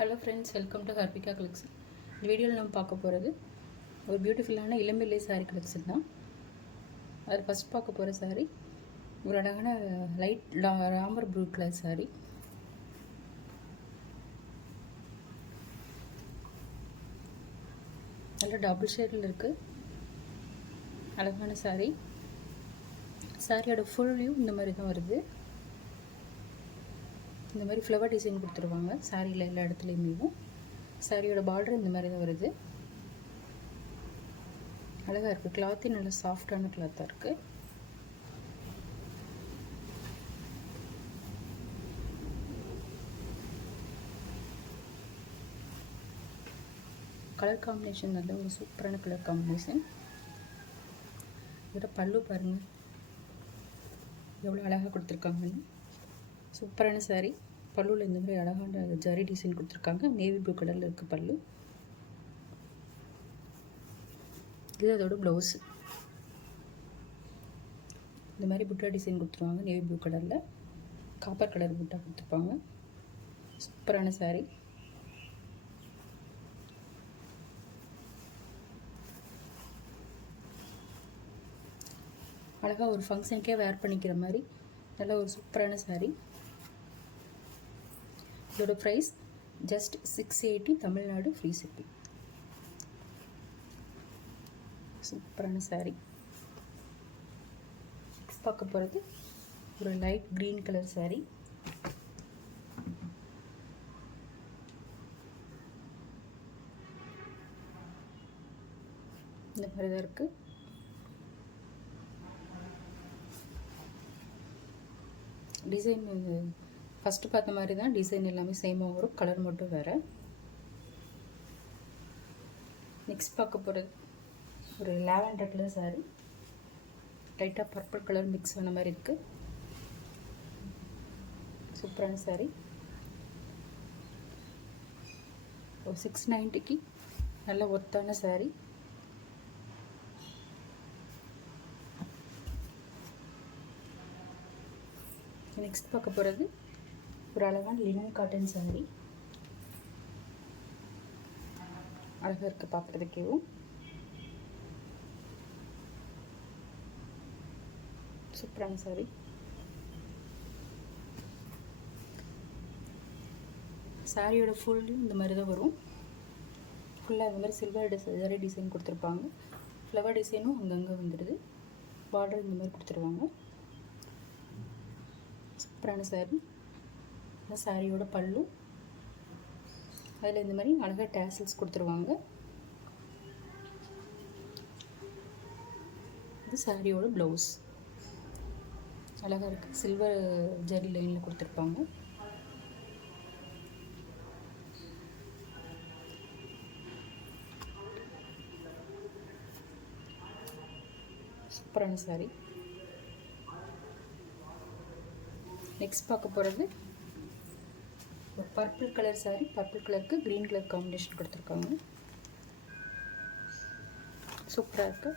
Hello friends, welcome to ஹர்பிகா collection. இந்த வீடியோவில் நம்ம பார்க்க போகிறது ஒரு பியூட்டிஃபுல்லான இளம்பிள்ளை சாரீ கலெக்ஷன் தான். அது ஃபஸ்ட் பார்க்க போகிற சாரீ ஒரு அழகான light Ramar blue colour sari. நல்ல டபுள் ஷேடில் இருக்குது. அழகான சாரீ. சாரியோட ஃபுல் வியூ இந்த மாதிரி தான் வருது. இந்த மாதிரி ஃப்ளவர் டிசைன் கொடுத்துருவாங்க சாரியில் எல்லா இடத்துலையுமே. சாரியோட பார்டர் இந்த மாதிரி தான் வருது. அழகாக இருக்குது. கிளாத்தே நல்ல சாஃப்டான கிளாத்தாக இருக்குது. கலர் காம்பினேஷன் நல்ல ஒரு சூப்பரான கலர் காம்பினேஷன். இதோட பல்லு பாருங்கள் எவ்வளோ அழகாக கொடுத்துருக்காங்கன்னு. சூப்பரான சாரீ. பல்லுவில் இந்த மாதிரி அழகான ஜரி டிசைன் கொடுத்துருக்காங்க. நேவி ப்ளூ கலரில் இருக்குது பல்லு. இது அதோட ப்ளவுஸு. இந்த மாதிரி புட்டா டிசைன் கொடுத்துருவாங்க. நேவி ப்ளூ கலரில் காப்பர் கலர் புட்டா கொடுத்துருப்பாங்க. சூப்பரான சாரீ. அழகாக ஒரு ஃபங்க்ஷனுக்கே வேர் பண்ணிக்கிற மாதிரி நல்ல ஒரு சூப்பரான சாரீ. இதோட price just 680, Tamil Nadu free shipping. சூப்பரான சாரீ. பார்க்க போகிறது ஒரு லைட் க்ரீன் கலர் சாரீ. இந்த மாதிரி தான் இருக்குது. டிசைன் ஃபஸ்ட்டு பார்த்த மாதிரி தான் டிசைன் எல்லாமே சேமாக வரும். கலர் மட்டும் வேறு. நெக்ஸ்ட் பார்க்க போகிறது ஒரு லாவெண்டர் கலர் சாரீ. லைட்டாக பர்பிள் கலர் மிக்ஸ் ஆன மாதிரி இருக்குது. சூப்பரான சாரீ. ஒரு 690க்கு நல்ல ஒர்த்தான சாரீ. நெக்ஸ்ட் பார்க்க போகிறது ஒரு அழகான லினன் காட்டன் சாரீ. அழகாக இருக்குது பார்க்குறதுக்கேவும். சூப்பரான சாரீ. சாரியோட ஃபுல்லையும் இந்த மாதிரி தான் வரும். ஃபுல்லாக இந்த மாதிரி சில்வர் டிசைன் கொடுத்துருப்பாங்க. ஃப்ளவர் டிசைனும் அங்கங்கே வந்துடுது. பார்டர் இந்த மாதிரி கொடுத்துருவாங்க. சூப்பரான சாரீ. சாரியோட பல்லு. அதில் இந்த மாதிரி அழகாக டேசல்ஸ் கொடுத்துருவாங்க. இது சாரியோட ப்ளவுஸ். அழகாக இருக்குது. சில்வர் ஜரி லைனில் கொடுத்துருப்பாங்க. சூப்பரான சாரீ. நெக்ஸ்ட் பார்க்க போகிறது ஒரு பர்பிள் கலர் சாரீ. பர்பிள் கலருக்கு க்ரீன் கலர் காம்பினேஷன் கொடுத்துருக்காங்க. சூப்பராக இருக்குது.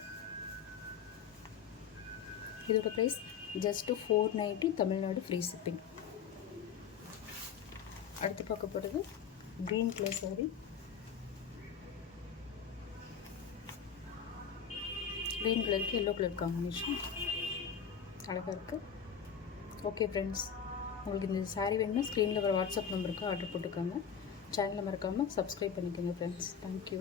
இதோட price just 490, Tamil Nadu free shipping. அடுத்து பார்க்க போகிறது க்ரீன் கலர் சாரீ. க்ரீன் கலருக்கு எல்லோ கலர் காம்பினேஷன் அழகாக இருக்குது. ஓகே ஃப்ரெண்ட்ஸ், உங்களுக்கு இந்த சாரீ வேணும்னா ஸ்க்ரீனில் வர வாட்ஸ்அப் நம்பருக்கு ஆர்டர் போட்டுக்கோங்க. சேனலை மறக்காமல் சப்ஸ்கிரைப் பண்ணிக்கோங்க ஃப்ரெண்ட்ஸ். தேங்க்யூ.